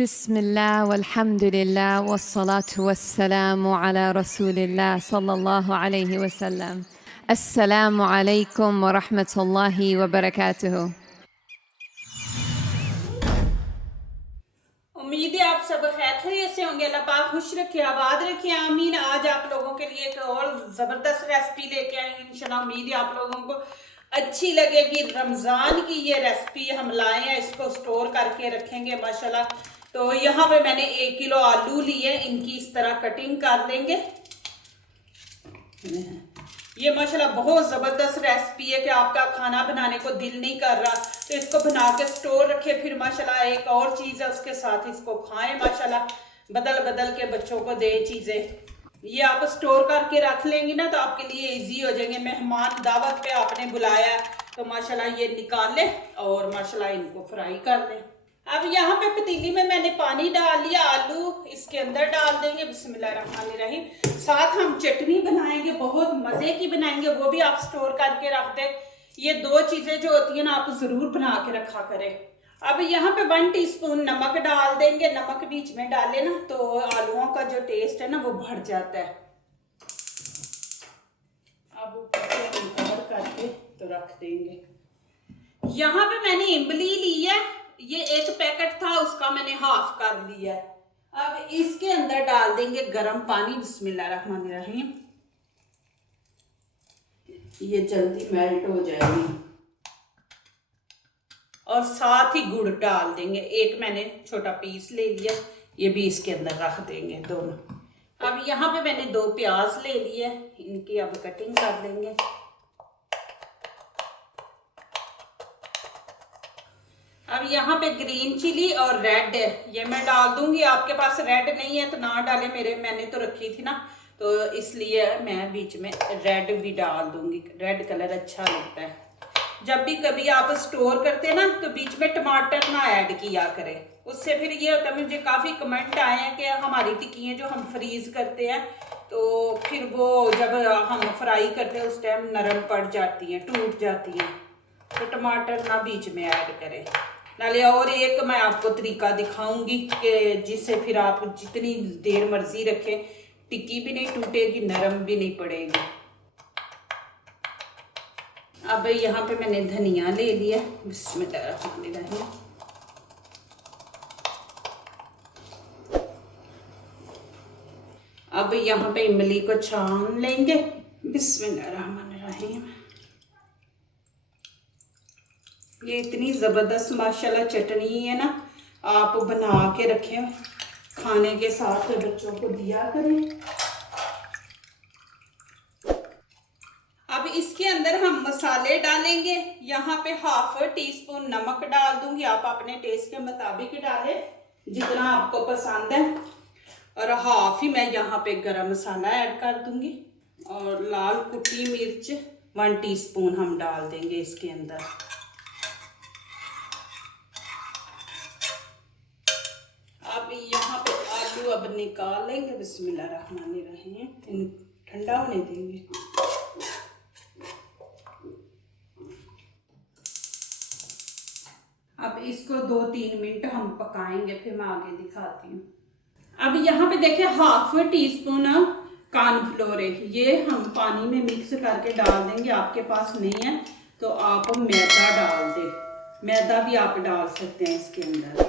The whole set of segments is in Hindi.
बिस्मिल्लाह वल्हम्दुलिल्लाह वस्सलातु वस्सलामु अला रसूलिल्लाह सल्लल्लाहु अलैहि वसल्लम। अस्सलामु अलैकुम व रहमतुल्लाहि व बरकातुहू। उम्मीद है आप सब खैरियत से होंगे। अल्लाह पाक खुश रखे, आबाद रखे, आमीन। आज आप लोगों के लिए एक और ज़बरदस्त रेसिपी लेके आए हैं इंशाल्लाह। उम्मीद है आप लोगों को अच्छी लगेगी। रमज़ान की ये रेसिपी हम लाए हैं, इसको स्टोर करके रखेंगे माशाल्लाह। तो यहाँ पे मैंने 1 किलो आलू लिए, इनकी इस तरह कटिंग कर लेंगे। ये माशाल्लाह बहुत ज़बरदस्त रेसिपी है कि आपका खाना बनाने को दिल नहीं कर रहा तो इसको बना के स्टोर रखे, फिर माशाल्लाह एक और चीज़ है उसके साथ इसको खाएं माशाल्लाह, बदल बदल के बच्चों को दे चीज़ें। ये आप स्टोर करके रख लेंगी ना तो आपके लिए इजी हो जाएंगे। मेहमान दावत पे आपने बुलाया तो माशाल्लाह ये निकाल लें और माशाल्लाह इनको फ्राई कर लें। अब यहाँ पे पतीली में मैंने पानी डाल लिया, आलू इसके अंदर डाल देंगे। बिस्मिल्लाहिर्रहमानिर्रहीम। साथ हम चटनी बनाएंगे, बहुत मज़े की बनाएंगे, वो भी आप स्टोर करके रख दें। ये 2 चीज़ें जो होती हैं ना आप ज़रूर बना के रखा करें। अब यहाँ पे 1 टीस्पून नमक डाल देंगे। नमक बीच में डालें ना तो आलूओं का जो टेस्ट है ना वो बढ़ जाता है। अब ऊपर से कवर करके तो रख देंगे। यहाँ पे मैंने इमली ली है, ये 1 पैकेट था उसका मैंने हाफ कर लिया है। अब इसके अंदर डाल देंगे गरम पानी। बिस्मिल्लाहिर्रहमानिर्रहीम। ये जल्दी मेल्ट हो जाएगी। और साथ ही गुड़ डाल देंगे, 1 मैंने छोटा पीस ले लिया, ये भी इसके अंदर रख देंगे दोनों। अब यहाँ पे मैंने 2 प्याज ले लिए, इनकी अब कटिंग कर देंगे। अब यहाँ पे ग्रीन चिली और रेड है, ये मैं डाल दूंगी। आपके पास रेड नहीं है तो ना डालें, मैंने तो रखी थी ना तो इसलिए मैं बीच में रेड भी डाल दूंगी। रेड कलर अच्छा लगता है। जब भी कभी आप स्टोर करते हैं ना तो बीच में टमाटर ना ऐड किया करें, उससे फिर ये होता है। मुझे काफ़ी कमेंट आए हैं कि हमारी टिक्कियाँ जो हम फ्रीज करते हैं तो फिर वो जब हम फ्राई करते हैं उस टाइम नरम पड़ जाती हैं, टूट जाती हैं। तो टमाटर ना बीच में ऐड करें। नाले और एक मैं आपको तरीका दिखाऊंगी कि जिससे फिर आप जितनी देर मर्जी रखें टिक्की भी नहीं टूटेगी, नरम भी नहीं पड़ेगी। अब यहाँ पे मैंने धनिया ले लिया। बिस्मिल्लाहिर्रहमानिर्रहीम। अब यहाँ पे इमली को छान लेंगे। बिस्मिल्लाहिर्रहमानिर्रहीम। ये इतनी ज़बरदस्त माशाल्लाह चटनी है ना, आप बना के रखें, खाने के साथ बच्चों को दिया करें। अब इसके अंदर हम मसाले डालेंगे। यहाँ पे 1/2 टीस्पून नमक डाल दूंगी, आप अपने टेस्ट के मुताबिक डालें जितना आपको पसंद है। और 1/2 ही मैं यहाँ पे गरम मसाला ऐड कर दूंगी। और लाल कुटी मिर्च 1 टीस्पून हम डाल देंगे इसके अंदर। अब यहाँ पे आलू अब निकाल लेंगे। बिस्मिल्लाहिर्रहमानिर्रहीम। ठंडा होने देंगे। अब इसको 2-3 मिनट हम पकाएंगे, फिर मैं आगे दिखाती हूँ। अब यहाँ पे देखिए 1/2 टीस्पून कॉर्नफ्लोर है, ये हम पानी में मिक्स करके डाल देंगे। आपके पास नहीं है तो आप मैदा डाल दें, मैदा भी आप डाल सकते हैं इसके अंदर।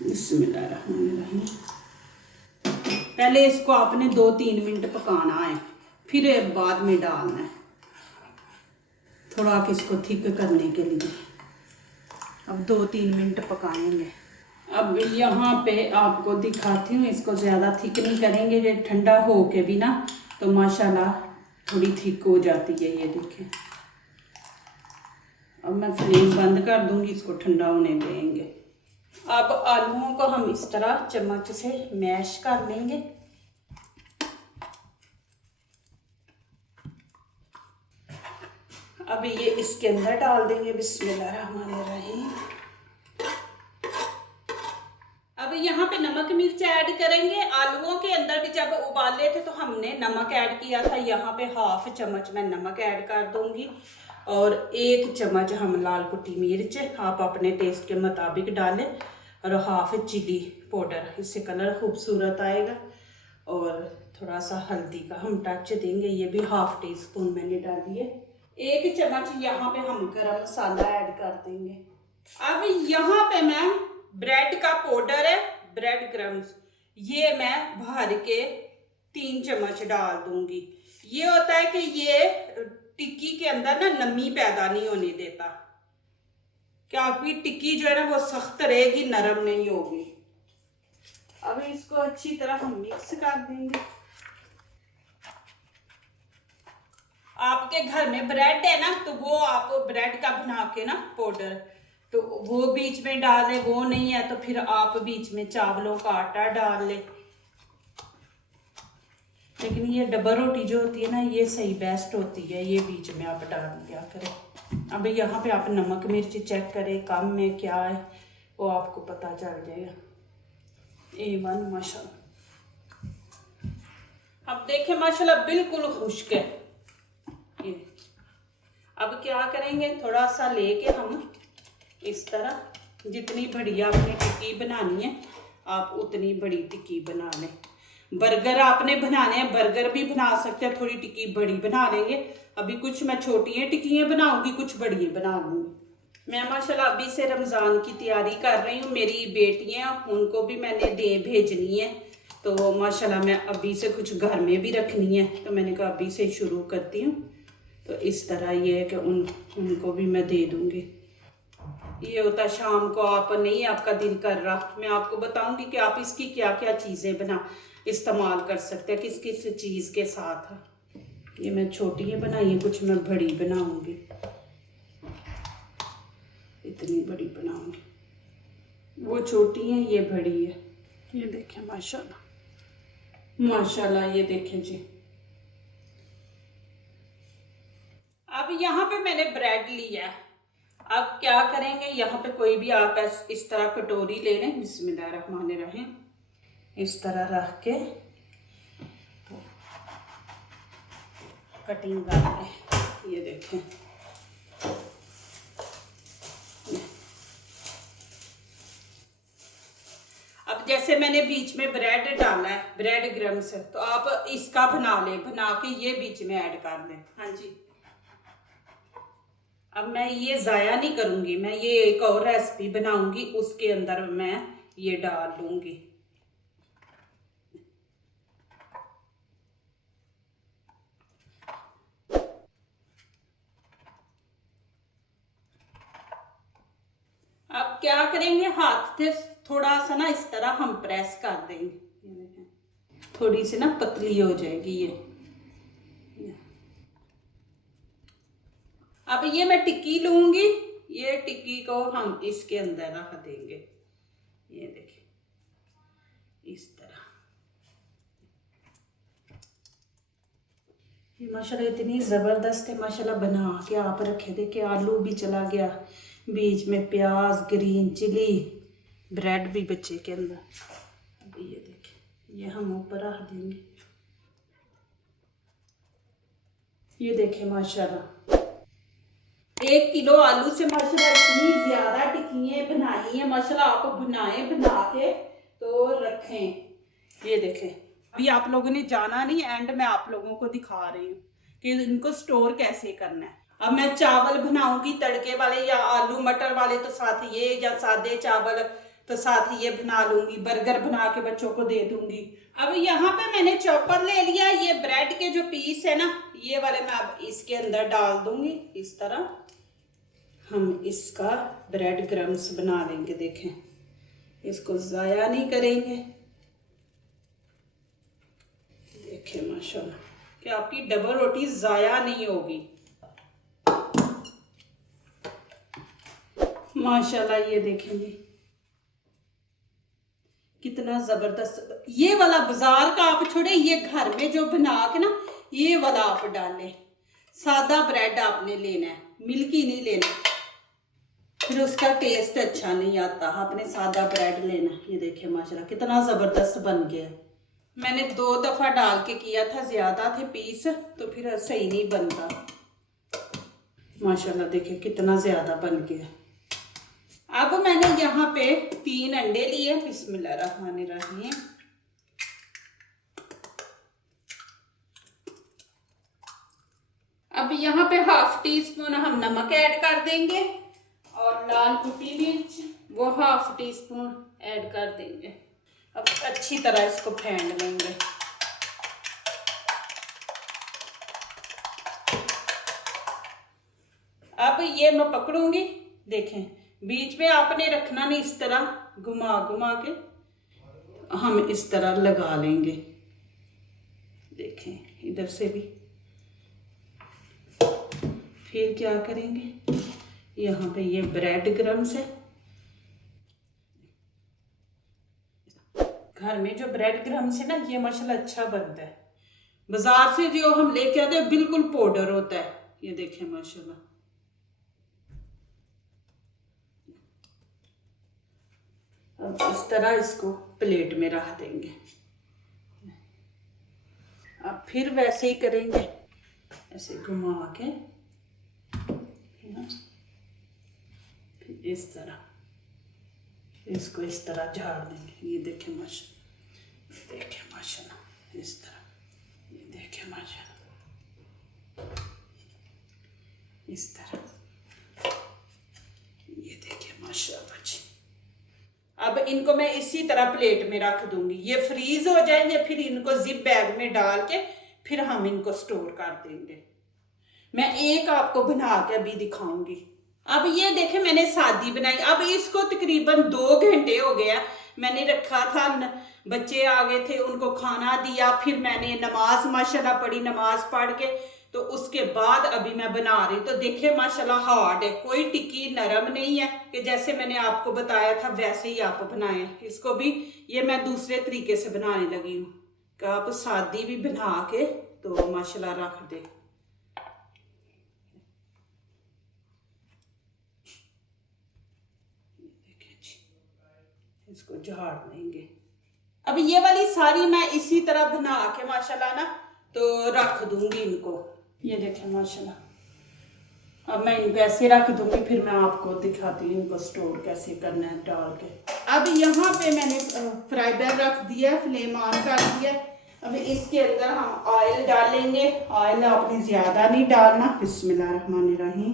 बिस्मिल्लाहिर्रहमानिर्रहीम। पहले इसको आपने 2-3 मिनट पकाना है, फिर बाद में डालना है, थोड़ा इसको थिक करने के लिए। अब 2-3 मिनट पकाएंगे। अब यहाँ पे आपको दिखाती हूँ, इसको ज़्यादा थिक नहीं करेंगे, ये ठंडा हो के भी ना तो माशाल्लाह थोड़ी थिक हो जाती है। ये देखें। अब मैं फ्लेम बंद कर दूँगी, इसको ठंडा होने देंगे। अब आलूओं को हम इस तरह चम्मच से मैश कर लेंगे। अब ये इसके अंदर डाल देंगे। बिस्मिल्लाहिर्रहमानिर्रहीम। अब यहाँ पे नमक मिर्च ऐड करेंगे। आलूओं के अंदर भी जब उबाले थे तो हमने नमक ऐड किया था, यहाँ पे 1/2 चम्मच मैं नमक ऐड कर दूंगी। और 1 चम्मच हम लाल कुटी मिर्च, आप अपने टेस्ट के मुताबिक डालें, और हाफ चिली पाउडर, इससे कलर खूबसूरत आएगा। और थोड़ा सा हल्दी का हम टच देंगे, ये भी हाफ टी स्पून मैंने डाली है। 1 चम्मच यहाँ पे हम गरम मसाला ऐड कर देंगे। अब यहाँ पे मैं ब्रेड का पाउडर है, ब्रेड क्रम्स, ये मैं भर के 3 चम्मच डाल दूंगी। ये होता है कि ये टिक्की के अंदर ना नमी पैदा नहीं होने देता, क्या आपकी टिक्की जो है ना वो सख्त रहेगी, नरम नहीं होगी। अब इसको अच्छी तरह हम मिक्स कर देंगे। आपके घर में ब्रेड है ना, तो वो आप ब्रेड का बना के ना पाउडर, तो वो बीच में डालें, वो नहीं है तो फिर आप बीच में चावलों का आटा डाल लें। लेकिन ये डबल रोटी जो होती है ना, ये सही बेस्ट होती है, ये बीच में आप डाल दिया करें। अब यहाँ पे आप नमक मिर्च चेक करें, कम में क्या है वो आपको पता चल जाएगा। A1 माशाल्लाह। अब देखें माशाल्लाह बिल्कुल खुश्क है ये। अब क्या करेंगे, थोड़ा सा लेके हम इस तरह, जितनी बड़ी आपने टिक्की बनानी है आप उतनी बड़ी टिक्की बना लें। बर्गर आपने बनाने हैं, बर्गर भी बना सकते हैं, थोड़ी टिक्की बड़ी बना लेंगे। अभी कुछ मैं छोटी टिक्कियाँ बनाऊंगी, कुछ बड़ी बना लूँगी। मैं माशाल्लाह अभी से रमज़ान की तैयारी कर रही हूँ। मेरी बेटियाँ, उनको भी मैंने भेजनी है, तो माशाल्लाह मैं अभी से कुछ घर में भी रखनी है, तो मैंने कहा अभी से शुरू करती हूँ। तो इस तरह ये है कि उनको भी मैं दे दूँगी। ये होता शाम को आप नहीं, आपका दिल कर रहा, मैं आपको बताऊंगी कि आप इसकी क्या क्या चीज़ें बना इस्तेमाल कर सकते हैं, किस किस चीज़ के साथ। ये मैं छोटी है बनाई है, कुछ मैं बड़ी बनाऊंगी, इतनी बड़ी बनाऊंगी। वो छोटी है, ये बड़ी है। ये देखें माशाल्लाह माशाल्लाह, ये देखें जी। अब यहाँ पे मैंने ब्रेड लिया है। अब क्या करेंगे, यहाँ पे कोई भी आप इस तरह कटोरी ले लें, बिस्मिल्लाहिर्रहमानिर्रहीम, इस तरह रख के तो कटिंग कर लें। ये देखें, अब जैसे मैंने बीच में ब्रेड डाला है, ब्रेड क्रम्स, तो आप इसका बना लें, बना के ये बीच में ऐड कर दें। हाँ जी। अब मैं ये ज़ाया नहीं करूँगी, मैं ये एक और रेसिपी बनाऊँगी, उसके अंदर मैं ये डाल दूँगी। अब क्या करेंगे, हाथ से थोड़ा सा ना इस तरह हम प्रेस कर देंगे, थोड़ी सी ना पतली हो जाएगी ये। अब ये मैं टिक्की लूंगी, ये टिक्की को हम इसके अंदर रख देंगे। ये देखिए इस तरह। ये माशाल्लाह इतनी ज़बरदस्त है माशाल्लाह, बना के आप रखे। देखिए आलू भी चला गया, बीच में प्याज, ग्रीन चिली, ब्रेड भी बच्चे के अंदर। अभी ये देखिए, ये हम ऊपर रख देंगे। ये देखिए माशाल्लाह 1 किलो आलू से माशाल्लाह इतनी ज़्यादा टिक्कियाँ बनाई हैं माशाल्लाह। आप बनाएं, बना के तो रखें। ये देखें, अभी आप लोगों ने जाना नहीं, एंड मैं आप लोगों को दिखा रही हूँ कि इनको स्टोर कैसे करना है। अब मैं चावल बनाऊंगी तड़के वाले, या आलू मटर वाले तो साथ ये, या सादे चावल तो साथ ये बना लूंगी। बर्गर बना के बच्चों को दे दूंगी। अब यहाँ पे मैंने चॉपर ले लिया, ये ब्रेड के जो पीस है ना, ये वाले मैं अब इसके अंदर डाल दूंगी। इस तरह हम इसका ब्रेड क्रम्स बना लेंगे। देखें, इसको ज़ाया नहीं करेंगे। देखें माशाल्लाह कि आपकी डबल रोटी ज़ाया नहीं होगी माशाल्लाह। ये देखेंगे कितना ज़बरदस्त। ये वाला बाजार का आप छोड़े, ये घर में जो बना के ना, ये वाला आप डालें। सादा ब्रेड आपने लेना है, मिल्की नहीं लेना, फिर उसका टेस्ट अच्छा नहीं आता। आपने सादा ब्रेड लेना। ये देखिए माशाल्लाह कितना ज़बरदस्त बन गया। मैंने 2 दफ़ा डाल के किया था, ज़्यादा थे पीस तो फिर सही नहीं बनता। माशाल्लाह देखिए कितना ज़्यादा बन गया। अब मैंने यहाँ पे 3 अंडे लिए। बिस्मिल्लाहिर्रहमानिर्रहीम। अब यहाँ पे 1/2 टीस्पून हम नमक ऐड कर देंगे और लाल कुटी मिर्च वो 1/2 टीस्पून ऐड कर देंगे। अब अच्छी तरह इसको फेंट लेंगे। अब ये मैं पकड़ूंगी, देखें बीच में आपने रखना नहीं, इस तरह घुमा घुमा के हम इस तरह लगा लेंगे। देखें इधर से भी। फिर क्या करेंगे, यहाँ पे ये ब्रेड क्रम्स है। घर में जो ब्रेड क्रम्स है ना, ये माशाल्लाह अच्छा बनता है। बाजार से जो हम लेके आते हैं बिल्कुल पाउडर होता है। ये देखें माशाल्लाह। अब इस तरह इसको प्लेट में रख देंगे। अब फिर वैसे ही करेंगे, ऐसे घुमा के फिर इस तरह इसको इस तरह झाड़ देंगे। ये देखें माशाल्लाह, देखें माशाल्लाह इस तरह। ये देखें माशाल्लाह इस तरह। ये देखें माशाल्लाह जी। अब इनको मैं इसी तरह प्लेट में रख दूंगी। ये फ्रीज हो जाएंगे, फिर इनको जिप बैग में डाल के फिर हम इनको स्टोर कर देंगे। मैं एक आपको बना के अभी दिखाऊंगी। अब ये देखें मैंने सादी बनाई। अब इसको तकरीबन 2 घंटे हो गया मैंने रखा था। बच्चे आ गए थे, उनको खाना दिया, फिर मैंने नमाज माशाल्लाह पढ़ी। नमाज पढ़ के तो उसके बाद अभी मैं बना रही। तो देखिए माशाल्लाह हार्ड है, कोई टिक्की नरम नहीं है कि जैसे मैंने आपको बताया था वैसे ही आप बनाएं इसको भी। ये मैं दूसरे तरीके से बनाने लगी हूँ कि आप सादी भी बना के तो माशाल्लाह रख दे। देखिए जी, इसको झाड़ देंगे। अब ये वाली सारी मैं इसी तरह बना के माशाल्लाह ना तो रख दूंगी इनको। ये देखें माशाल्लाह। अब मैं इनको ऐसे रख दूंगी, फिर मैं आपको दिखाती हूँ इनको स्टोर कैसे करना है डाल के। अब यहाँ पे मैंने फ्राई पैन रख दिया, फ्लेम ऑन कर दिया। अब इसके अंदर हम ऑयल डालेंगे। ऑयल आपने ज़्यादा नहीं डालना। बिस्मिल्लाहिर्रहमानिर्रहीम,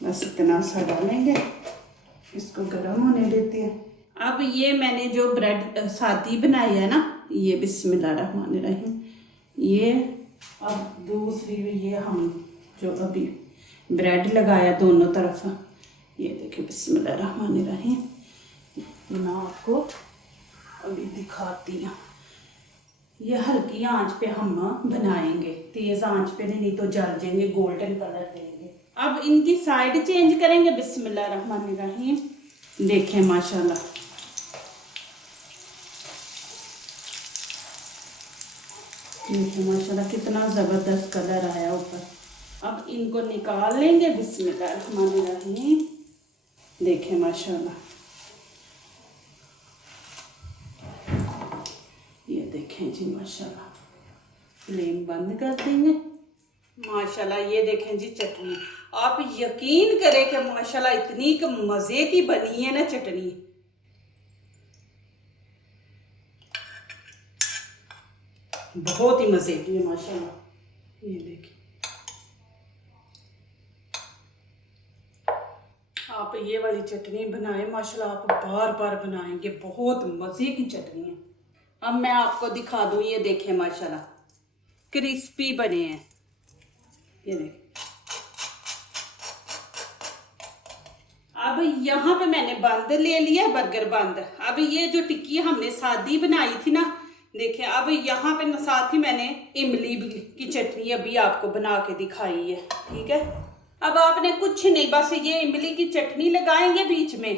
बस इतना सा डालेंगे। इसको गर्म होने देते हैं। अब ये मैंने जो ब्रेड सादी बनाई है ना, ये बिस्मिल्लाहिर्रहमानिर्रहीम, ये अब दूसरी ये हम जो अभी ब्रेड लगाया दोनों तरफ, ये देखिए बिस्मिल्लाहिर्रहमानिर्रहीम। मैं आपको अभी दिखाती हूँ। ये हल्की आंच पे हम बनाएंगे, तेज़ आंच पे नहीं तो जल जाएंगे, गोल्डन कलर देंगे। अब इनकी साइड चेंज करेंगे। बिस्मिल्लाहिर्रहमानिर्रहीम, देखें माशाल्लाह देखिए माशाल्लाह कितना ज़बरदस्त कलर आया ऊपर। अब इनको निकाल लेंगे। बिस्मिल्लाहिर्रहमानिर्रहीम, देखें माशाल्लाह। ये देखें जी माशाल्लाह। फ्लेम बंद कर देंगे। माशाल्लाह ये देखें जी चटनी। आप यकीन करें कि माशाल्लाह इतनी मज़े की बनी है ना चटनी। बहुत ही मज़े की है माशाल्लाह। ये देखिए आप ये वाली चटनी बनाएं माशाल्लाह, आप बार बार बनाएंगे। बहुत मज़े की चटनी है। अब मैं आपको दिखा दूँ। ये देखें माशाल्लाह क्रिस्पी बने हैं। ये देखें। अब यहाँ पे मैंने बंद ले लिया, बर्गर बंद। अब ये जो टिक्की हमने सादी बनाई थी ना, देखिए अब यहाँ पे साथ ही मैंने इमली की चटनी अभी आपको बना के दिखाई है। ठीक है, अब आपने कुछ नहीं, बस ये इमली की चटनी लगाएंगे बीच में।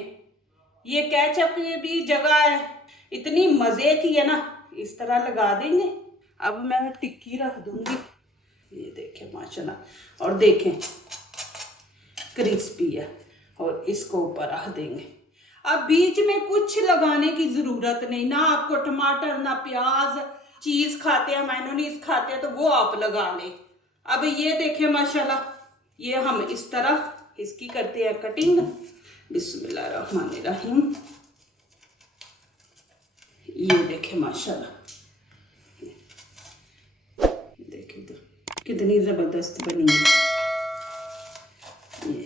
ये केचप की भी जगह है, इतनी मज़े की है ना, इस तरह लगा देंगे। अब मैं टिक्की रख दूंगी। ये देखें माशाल्लाह, और देखें क्रिस्पी है, और इसको ऊपर रख देंगे। अब बीच में कुछ लगाने की ज़रूरत नहीं, ना आपको टमाटर ना प्याज। चीज़ खाते हैं, मेयोनीज खाते हैं, तो वो आप लगा लें। अब ये देखें माशाल्लाह ये हम इस तरह इसकी करते हैं कटिंग। बिस्मिल्लाहिर्रहमानिर्रहीम। ये देखें माशाल्लाह, देखिए तो कितनी ज़बरदस्त बनी है ये।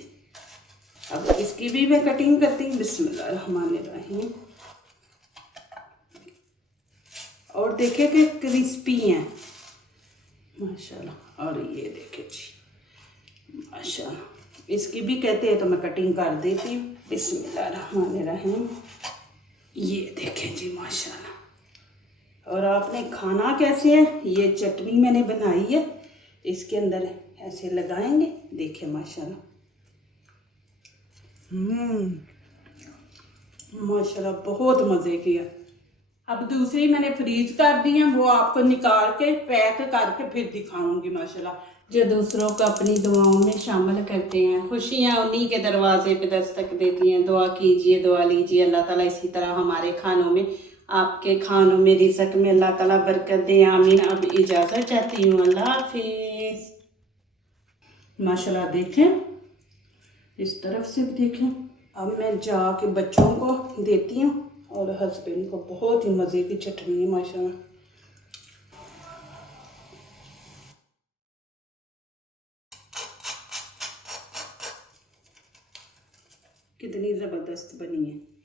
अब इसकी भी मैं कटिंग करती हूँ। बिस्मिल्लाहिर्रहमानिर्रहीम। और देखे कि क्रिस्पी हैं माशाल्लाह। और ये देखे जी माशाल्लाह, इसकी भी कहते हैं तो मैं कटिंग कर देती हूँ। बिस्मिल्लाहिर्रहमानिर्रहीम। ये देखें जी माशाल्लाह। और आपने खाना कैसे है, ये चटनी मैंने बनाई है, इसके अंदर ऐसे लगाएंगे। देखें माशाल्लाह, माशाल्लाह बहुत मज़े की है। अब दूसरी मैंने फ्रीज कर दी है, वो आपको निकाल के पैक करके फिर दिखाऊंगी माशाल्लाह। जो दूसरों को अपनी दुआओं में शामिल करते हैं, खुशियाँ उन्हीं के दरवाजे पे दस्तक देती हैं। दुआ कीजिए, दुआ लीजिए, अल्लाह ताला इसी तरह हमारे खानों में, आपके खानों में, रिज़्क़ में अल्लाह ताला बरकत दे, आमीन। अब इजाज़त चाहती हूँ, अल्लाह हाफिज़। माशाल्लाह देखें, इस तरफ से भी देखें। अब मैं जाके बच्चों को देती हूँ और हस्बैंड को। बहुत ही मज़े की चटनी है माशाल्लाह। कितनी ज़बरदस्त बनी है।